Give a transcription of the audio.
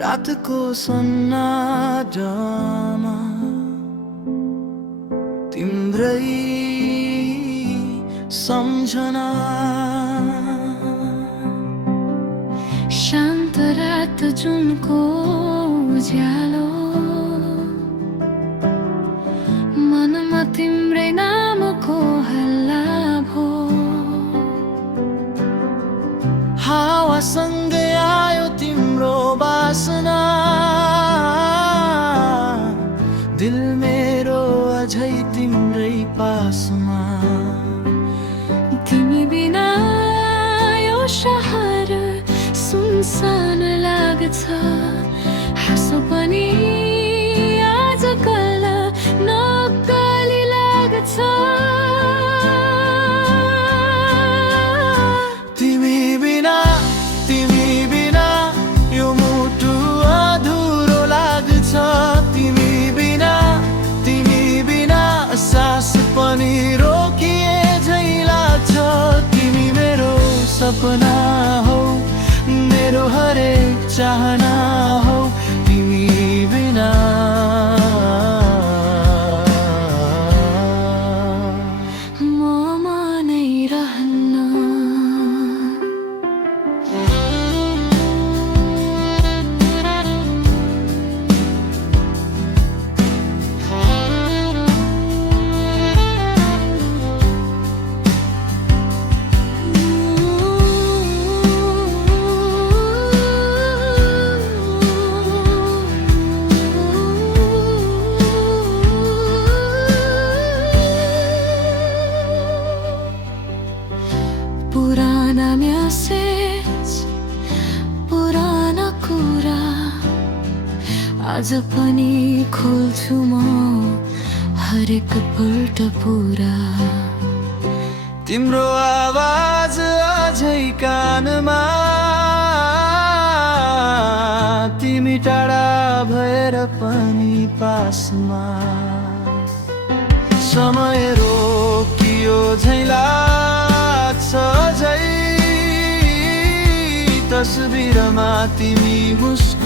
रातको सन्नाटामा तिम्रै सम्झना, शान्त रात जुनको उज्यालो, मनमा तिम्रै नामको हल्ला भो। हावासँगै आयो तिम्रो बासना, दिल मेरो अझै तिम्रै पासमा। तिमी बिना यो शहर सुनसान लाग्छ, हाँसो पनि आजकल नक्कली लाग्छ। तिमी बिना यो मुटु अधुरो लाग्छ। तिमी बिना सास पनि रोकिए झै लाग्छ। तिमी मेरो सपना हौ, मेरो हरेक चाहना हौ। तिमी बिना म नै रहन्न। पुराना म्यासेज, पुराना कुरा आज पनि खोल्छु म हरेक पल्ट पुरा। तिम्रो आवाज अझै कानमा, तिमी टाढा भएर पनि पासमा। समय रोकियो झै लाग्छ, झै तस्बिरमा तिमी मुस्कुरा।